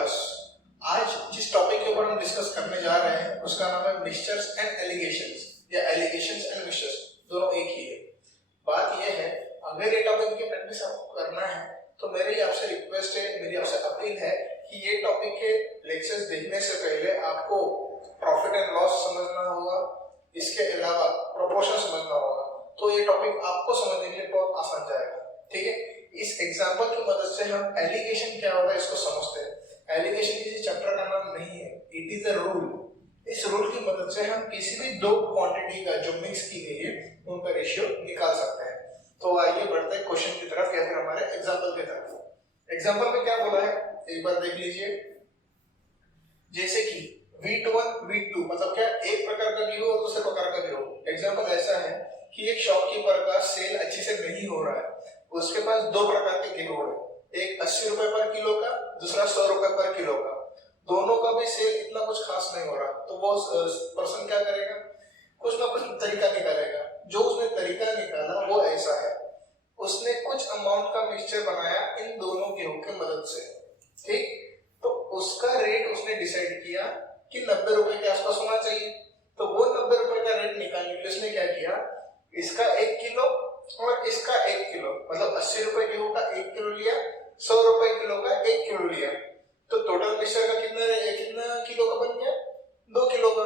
Class. आज जिस topic के ऊपर हम डिस्कस करने जा रहे हैं उसका नाम है मिक्सचर्स एंड एलिगेशंस या एलिगेशंस एंड मिक्सचर्स, दोनों एक ही है। बात यह है, अगर ये टॉपिक की प्रैक्टिस आपको करना है तो मेरी आपसे रिक्वेस्ट है, मेरी आपसे अपील है कि ये टॉपिक के लेक्चर्स देखने से पहले आपको प्रॉफिट एंड लॉस समझना होगा, इसके अलावा प्रोपोर्शन समझना होगा, तो ये टॉपिक आपको समझने के लिए बहुत आसान जाएगा। ठीक है, इस एग्जांपल की मदद से हम एलिगेशन क्या होता है इसको समझते हैं। एलिगेशन किसी चैप्टर का नाम नहीं है, इट इज अ रूल। इस रूल की मदद से हम किसी भी दो क्वांटिटी का जो मिक्स की गई है उनका रेशियो निकाल सकते हैं। तो आइए बढ़ते हैं क्वेश्चन की तरफ या फिर हमारे एग्जांपल की तरफ। एग्जांपल में क्या बोला है एक बार देख लीजिए। जैसे कि V1 V2 मतलब क्या, एक प्रकार का गेहूं और दूसरे प्रकार का गेहूं। एग्जांपल ऐसा है कि एक शॉपकीपर का सेल अच्छे से नहीं हो रहा है, उसके पास दो प्रकार के गेहूं है, एक 80 रुपए पर किलो का, दूसरा 100 रुपए पर किलो का। दोनों का भी सेल इतना कुछ खास नहीं हो रहा, तो वो पर्सन क्या करेगा, कुछ ना कुछ तरीका निकालेगा। जो उसने तरीका निकाला वो ऐसा है, उसने कुछ अमाउंट का मिक्सचर बनाया इन दोनों गेहूं की मदद से। ठीक, तो उसका रेट उसने डिसाइड किया कि 90 रुपए के आसपास होना चाहिए। तो वो 90 रुपए का रेट निकालने के लिए उसने क्या किया, इसका 1 किलो और इसका 1 किलो मतलब 80 रुपए गेहूं का 1 किलो लिया, 100 रुपए किलो का 1 किलो लिया। तो टोटल मिक्सचर का कितना किलो का बन गया, 2 किलो का।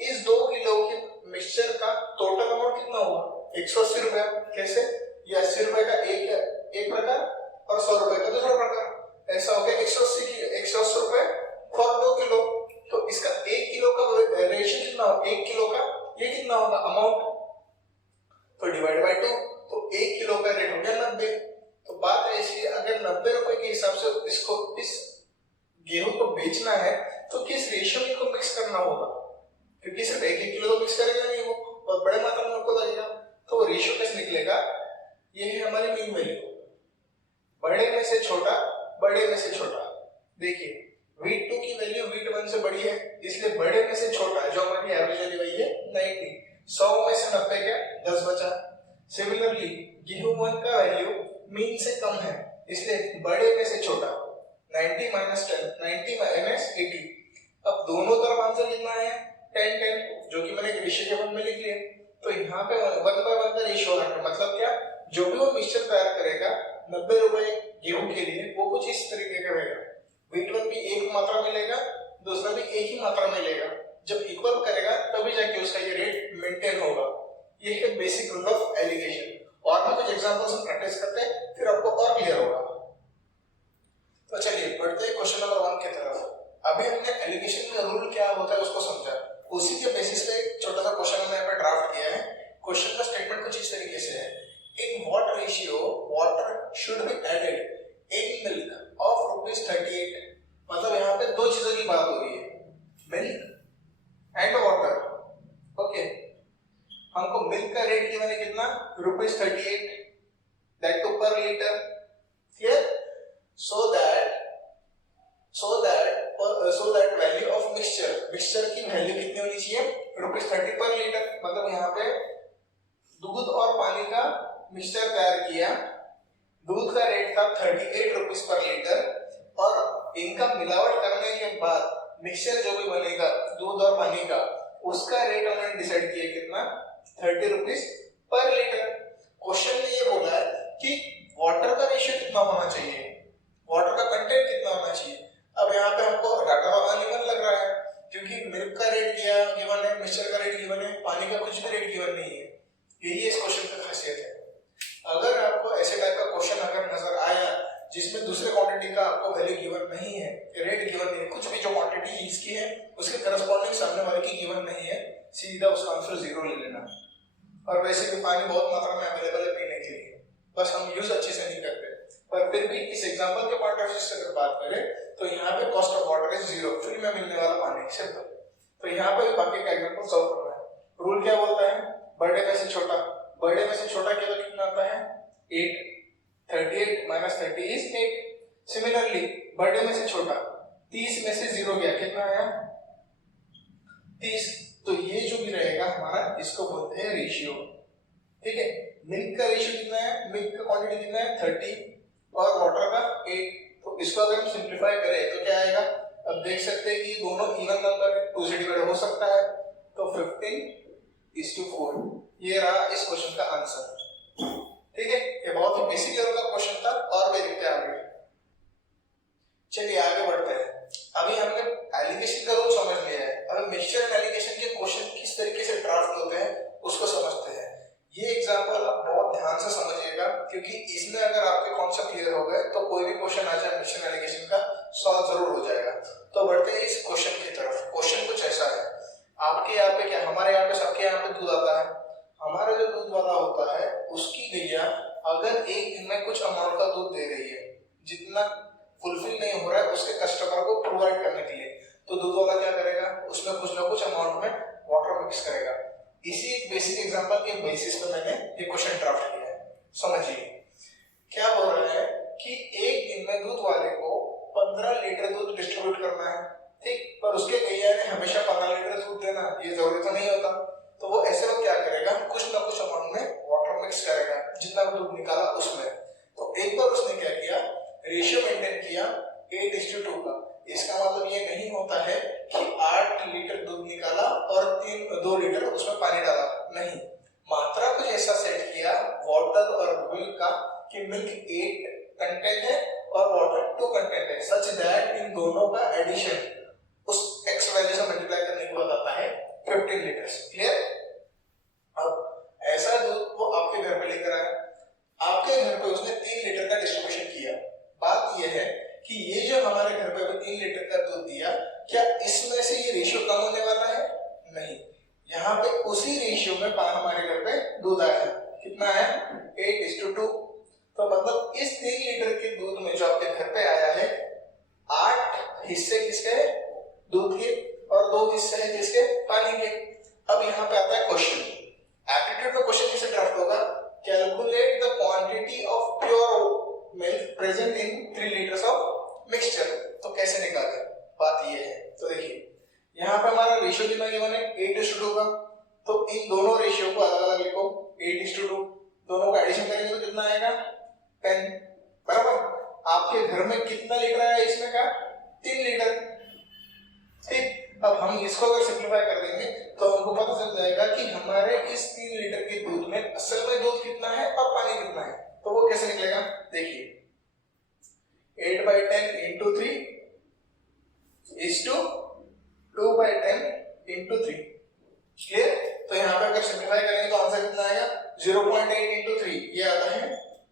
इस 2 किलो के मिक्सचर का टोटल अमाउंट कितना हुआ, 180 रुपए। कैसे, ये 80 रुपए का एक प्रकार और 100 रुपए का दूसरा प्रकार, ऐसा हो गया 180 रुपए फॉर 2 किलो। तो इसका 1 किलो का रेशियो कितना हो, 1 किलो का ये कितना होगा अमाउंट, तो डिवाइड बाय 2, तो 1 किलो का रेट हो गया 90। तो बात ऐसी है, अगर 90 रुपए के हिसाब से इसको इस गेहूं को बेचना है तो किस रेशियो में इनको मिक्स करना होगा, क्योंकि सिर्फ 1 किलो तो मिक्स करेगा नहीं वो, और बड़े मात्रा में आपको लगेगा। तो रेशियो कैसे निकलेगा, ये है हमारी मीन वैल्यू, बड़े में से छोटा बड़े में से छोटा। देखिए V2 की वैल्यू V1 से बड़ी है, इसलिए बड़े में से छोटा जो हमारी एवरेज वैल्यू वही है 90। 100 में से 90 गया, 10 बचा। सिमिलरली गेहूं 1 का वैल्यू मीन से कम है, इसलिए बड़े में से छोटा 90 माइनस 10, 90 माइनस 80। अब दोनों तरफ आंसर कितना है 10 10, जो कि मैंने रेशियो के वन में लिख लिया। तो यहाँ पे 1 बाय 1 का रेशियो है, मतलब क्या, जो भी वो मिक्सचर तैयार करेगा 90 रुपए गेहूं के लिए, वो कुछ इस तरीके का रहेगा। V1 भी एक मात्रा में लेगा, दूसरा भी एक ही मात्रा में लेगा। जब इक्वल करेगा तभी जाके उसका ये रेट मेंटेन होगा। ये है बेसिक रूल ऑफ एलिगेशन। और भी कुछ एग्जांपल्स हम प्रैक्टिस करते हैं, फिर आपको और क्लियर होगा। तो चलिए बढ़ते हैं क्वेश्चन नंबर 1 की तरफ। अभी हमने एलिगेशन में रूल क्या होता है उसको समझा, उसी के बेसिस पे एक छोटा सा क्वेश्चन मैंने यहाँ पे ड्राफ्ट किया है। क्वेश्चन का स्टेटमेंट कुछ इस तरीके से है, in what ratio water should be added in milk of ₹38। मतलब यहाँ पे दो चीजों की बात हो रही है, मिल्क एंड वाटर। ओके, हमको मिल्क का रेट गिवन है कितना, ₹38, दैट टू पर litre. Clear, so that value of mixture की वैल्यू कितनी होनी चाहिए, ₹30 पर लीटर। मतलब यहाँ पे दूध और पानी का मिक्सचर तैयार किया, दूध का रेट था 38 रुपीस पर लीटर, और इनका मिलावट करने के बाद मिक्सचर जो भी बनेगा दूध और पानी का, उसका रेट उन्होंने डिसाइड किया कितना, 30 रुपीस पर लीटर। क्वेश्चन में ये बोला है कि वाटर का रेशियो कितना होना चाहिए, वाटर का कंटेंट कितना होना चाहिए। अब यहाँ पे हमको डाटा अनइवन लग रहा है, क्योंकि मिल्क का रेट गिवन है, मिक्सचर का रेट गिवन है, पानी का कुछ भी रेट गिवन नहीं है। यही इस क्वेश्चन की खासियत है। अगर आपको ऐसे टाइप का क्वेश्चन अगर नजर आया जिसमें दूसरे क्वांटिटी का आपको वैल्यू गिवन नहीं है, रेट गिवन नहीं है, कुछ भी जो क्वांटिटी इसकी है उसके करस्पॉन्डिंग सामने वाले की गिवन नहीं है, सीधा उसका आंसर 0 ले लेना। और वैसे भी पानी बहुत मात्रा में अवेलेबल है पीने के लिए, बस हम यूज अच्छे से नहीं करते। पर फिर भी इस एग्जांपल के पॉइंट ऑफ व्यू से अगर बात करें तो यहाँ पे cost of water is 0, free में मिलने वाला पानी सिंपल। तो यहाँ पे बाकी का एग्जांपल सॉल्व करना है। रूल क्या बोलता है, बड़े में से छोटा, बड़े में से छोटा किया तो कितना आता है 8, 38 माइनस 30 इज 8। सिमिलरली बड़े में से छोटा 30 में से 0 गया, कितना आया 30। तो ये जो भी रहेगा हमारा, इसको बोलते हैं रेशियो। ठीक है, मिल्क का रेशियो कितना है, मिल्क का क्वांटिटी कितना है 30 और वाटर का 8, तो इसको अगर हम सिंप्लीफाई करें तो क्या आएगा, अब देख सकते हैं कि दोनों इवन नंबर है, 2 से डिवाइड हो सकता है, तो 15:4 ये रहा इस क्वेश्चन का आंसर। ठीक है, ये बहुत ही बेसिक लेवल का क्वेश्चन था और भी देखते हैं आगे। चलिए आगे बढ़ते हैं। अभी हमने एलिगेशन का रूल समझ लिया है, अब मिक्सचर एंड एलिगेशन के क्वेश्चन किस तरीके से ड्राफ्ट होते हैं उसको समझते हैं। ये एग्जांपल आप बहुत ध्यान से समझिएगा, क्योंकि इसमें अगर आपके कॉन्सेप्ट क्लियर हो गए तो कोई भी क्वेश्चन आ जाए मिक्सचर एलिगेशन का सॉल्व जरूर हो जाएगा। तो बढ़ते हैं इस क्वेश्चन की तरफ। क्वेश्चन कुछ ऐसा है, आपके यहाँ पे क्या, हमारे यहाँ पे सबके यहाँ पे दूध आता है, हमारा जो दूध वाला होता है उसकी गैया अगर एक दिन में कुछ अमाउंट का दूध दे रही है जितना फुलफिल नहीं हो रहा है उसके कस्टमर को प्रोवाइड करने के लिए, तो दूध वाला क्या करेगा, उसमें कुछ ना कुछ अमाउंट में वाटर मिक्स करेगा। इसी एक बेसिक एग्जांपल के बेसिस पे मैंने ये क्वेश्चन ड्राफ्ट किया है। समझिए क्या हो रहा है कि एक दिन में दूध वाले को 15 लीटर दूध डिस्ट्रीब्यूट करना है, ठीक, पर उसके गैया ने हमेशा 15 लीटर दूध देना ये जरूरी तो नहीं होता, तो वो ऐसे वक्त क्या करेगा, कुछ ना कुछ अमाउंट में वाटर मिक्स करेगा जितना दूध निकाला उसमें। तो एक बार उसने क्या किया, रेशियो मेंटेन किया 8:2 का। इसका मतलब ये नहीं होता है कि 8 लीटर दूध निकाला और 2 लीटर उसमें पानी डाला, नहीं, मात्रा कुछ ऐसा सेट किया वाटर और मिल्क का कि मिल्क 8 कंटेंट है और वाटर 2 कंटेंट है, सच दैट इन दोनों का एडिशन उस एक्स वैल्यू से मल्टीप्लाई करने के बाद आता है 15 लीटर्स। क्लियर? अब ऐसा दूध वो आपके घर पे लेकर आया, आपके घर पे उसने 3 लीटर का डिस्ट्रीब्यूशन किया। बात यह है कि ये जो हमारे घर पे 3 लीटर का दूध दिया, क्या इसमें से ये रेशियो कम होने वाला है? नहीं, यहाँ पे उसी रेशियो में हमारे घर पे दूध आया है। कितना है? 8:2। तो मतलब इस 3 लीटर के दूध में जो आपके घर पे आया है 8 हिस्से किसके? दूध के, और 2 हिस्से हैं किसके? पानी के। अब यहाँ पे आता है क्वेश्चन, एप्टीट्यूड में क्वेश्चन कैसे ड्राफ्ट होगा, calculate the quantity of pure milk present in 3 litres of mixture. तो कैसे निकालें, बात ये है। तो देखिए यहाँ पे हमारा रेशियो कितना गिवन है, 8:2 का, तो इन दोनों रेशियो को अलग अलग लिखो, 8:2, दोनों का एडिशन करेंगे तो कितना आएगा, 10, बराबर। आपके घर में कितना लीटर आया इसमें का, 3 लीटर, ठीक। अब हम इसको अगर सिंप्लीफाई कर देंगे तो हमको पता चल जाएगा कि हमारे इस 3 लीटर के दूध में असल में दूध कितना है और पानी कितना है। तो वो कैसे निकलेगा, देखिए 8/10 into 3 is to 2/10 into 3। Clear? तो यहाँ पे अगर सिंप्लीफाई करेंगे तो आंसर कितना आएगा, 0.8 into 3 ये आता है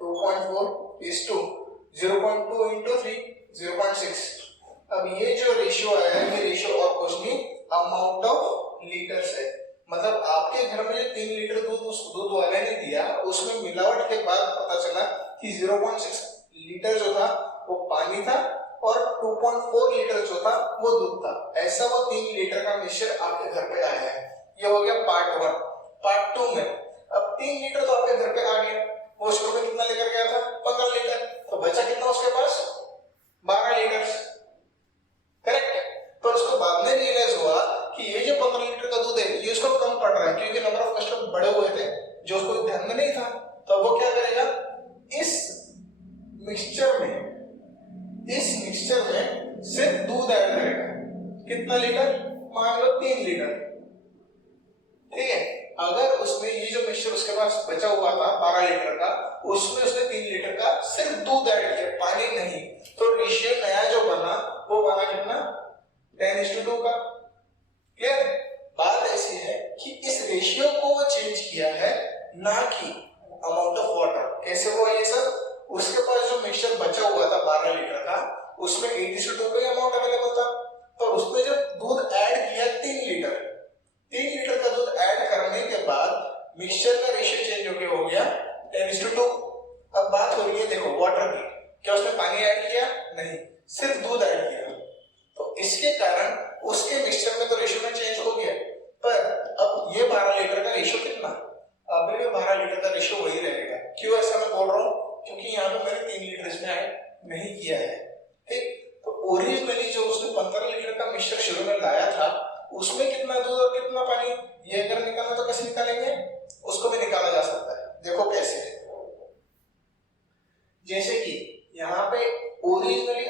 2.4 is to 0.2 into 3 0.6। अब ये जो रेशियो आया है ये रेशियो और कुछ नहीं, अमाउंट ऑफ लीटर्स है। मतलब आपके घर में जो 3 लीटर दूध उस दूध वाले ने दिया उसमें मिलावट के बाद पता चला कि 0.6 लीटर जो था वो पानी था और 2.4 लीटर जो था वो दूध था। ऐसा वो 3 लीटर का मिक्सचर आपके घर पे आया है। ये हो गया पार्ट 1। पार्ट 2 में अब 3 लीटर तो आपके घर पे आ गया, वो शुरू में कितना लेकर गया था, 15 लीटर, तो बचा कितना उसके पास, 12 लीटर, करेक्ट। पर उसको बाद में रियलाइज हुआ कि ये जो 15 लीटर का दूध है ये उसको कम पड़ रहा है, क्योंकि नंबर ऑफ कस्टमर बढ़े हुए थे जो उसको ध्यान में नहीं था। तो वो क्या करेगा, इस मिक्सचर में सिर्फ दूध ऐड करेगा। कितना लीटर, मान लो 3 लीटर, ठीक है। अगर उसने ये जो मिक्सचर उसके पास बचा हुआ था 12 लीटर का, उसमें उसने 3 लीटर का सिर्फ दूध ऐड किया, पानी नहीं, तो रेशियो नया जो बना वो बना कितना, 10:2 का। क्लियर? बात ऐसी है कि इस रेशियो को वो चेंज किया है, ना कि अमाउंट ऑफ वाटर। कैसे हुआ ये सब, उसके पास जो मिक्सचर बचा हुआ था 12 लीटर का उसमें 8:2 का अमाउंट अवेलेबल था, तो उसने जब दूध ऐड किया 3 लीटर का दूध ऐड करने के बाद मिक्सचर का रेशियो चेंज हो गया 10:2। अब बात हो रही है देखो वाटर की, क्या उसने पानी ऐड किया, नहीं, सिर्फ दूध ऐड किया। तो इसके कारण उसके मिक्सचर में तो रेशियो में चेंज हो गया, पर अब ये 12 लीटर का रेशियो कितना, अभी भी 12 लीटर का रेशियो वही रहेगा। क्यों ऐसा मैं बोल रहा हूँ, क्योंकि यहाँ पे मैंने 3 लीटर इसमें ऐड नहीं किया है, ठीक। तो ओरिजिनली जो उसने 15 लीटर का मिक्सचर शुरू में लाया था उसमें कितना दूध और कितना पानी, ये अगर निकालना तो कैसे निकालेंगे, उसको भी निकाला जा सकता है। देखो कैसे, जैसे कि यहाँ पे ओरिजिनली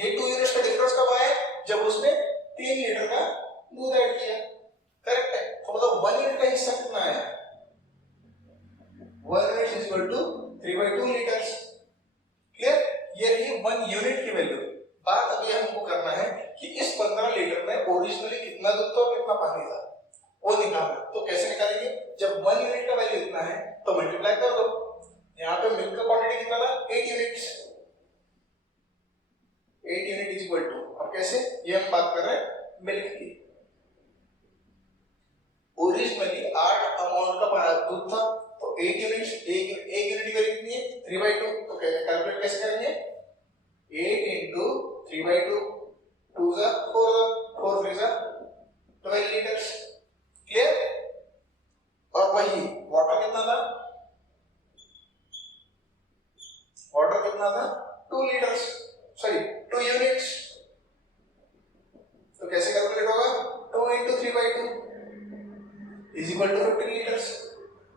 ये 2 यूनिट्स का डिफरेंस कब आया? जब उसने 3 लीटर का दूध ऐड किया, करेक्ट है। तो मतलब 1 यूनिट का हिस्सा कितना आया? 1 unit is equal to 3/2 litres. Clear? ये रही 1 यूनिट की वैल्यू। बात अभी हमको करना है कि इस 15 लीटर में ओरिजिनली कितना दूध था और कितना पानी था, वो निकालना। तो कैसे निकालेंगे? जब 1 यूनिट का वैल्यू इतना है तो मल्टीप्लाई कर दो। यहाँ पे मिल्क का क्वांटिटी कितना था? 8 units. 8 unit is equal to, अब कैसे? ये हम बात कर रहे हैं मिल्क की। ओरिजिनली 8 अमाउंट का दूध था, तो 8 यूनिट्स, एक यूनिट की वैल्यू कितनी है? 3/2। तो कैलकुलेट कैसे करेंगे? 8 into 3/2, 2 जा 4 जा 4 3 जा 12 लीटर्स। क्लियर? और वही वाटर कितना था? वाटर कितना था? 2 लीटर्स, सॉरी 2 यूनिट्स। तो कैसे कैलकुलेट होगा? 2 into 3/2 is equal to 15 litres.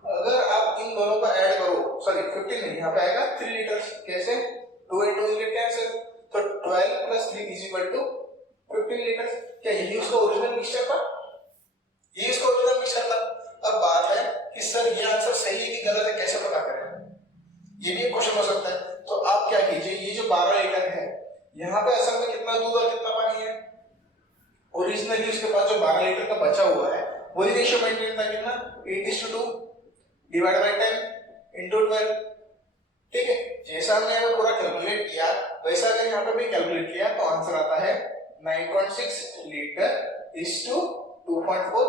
अगर आप इन दोनों को ऐड करो, सॉरी 15 नहीं, यहाँ पे आएगा 3 लीटर्स। कैसे? 2 into 2 गेट कैंसिल, तो 12 plus 3 is equal to 15 litres. क्या यही उसका ओरिजिनल मिक्सचर था? ये इसका ओरिजिनल मिक्सचर था। अब बात है कि सर ये आंसर सही है कि गलत है, कैसे पता करें? ये भी एक क्वेश्चन हो सकता है। तो आप क्या कीजिए, ये जो 12 लीटर है, यहाँ पे असल में कितना दूध और कितना पानी है? ओरिजिनली उसके पास जो 12 लीटर का बचा हुआ है वही रेशियो मेंटेन था, कितना? 8:2 डिवाइड बाय 10 into 12। ठीक है, जैसा हमने यहाँ पूरा कैलकुलेट किया वैसा अगर यहाँ पे भी कैलकुलेट किया तो आंसर आता है 9.6 लीटर इज टू 2.4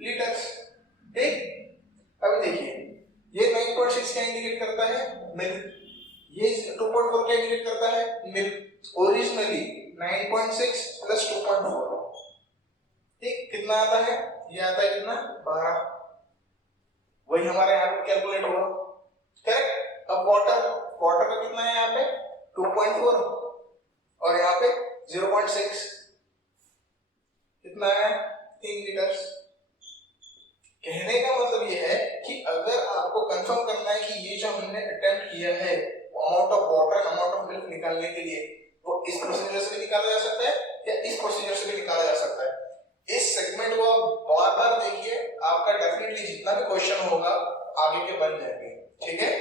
लीटर्स। ठीक, अभी देखिए ये 9.6 क्या इंडिकेट करता है? मिल्क। ये 2.4 क्या इंडिकेट करता है? मिल्क। ओरिजिनली 9.6 प्लस 2.4, ठीक, कितना आता है? ये आता है कितना? 12। वही हमारे यहाँ पे कैलकुलेट होगा, करेक्ट। अब वाटर का कितना है यहाँ पे? 2.4 और यहाँ पे 0.6, कितना है? 3 लीटर्स। कहने का मतलब ये है कि अगर आपको कंफर्म करना है कि ये जो हमने अटेम्प्ट किया है amount of water amount of milk निकालने के लिए, वो इस प्रोसीजर से भी निकाला जा सकता है या इस प्रोसीजर से भी निकाला जा सकता है। इस सेगमेंट को आप बार-बार देखिए, आपका डेफिनेटली जितना भी क्वेश्चन होगा आगे के बन जाएंगे। ठीक है।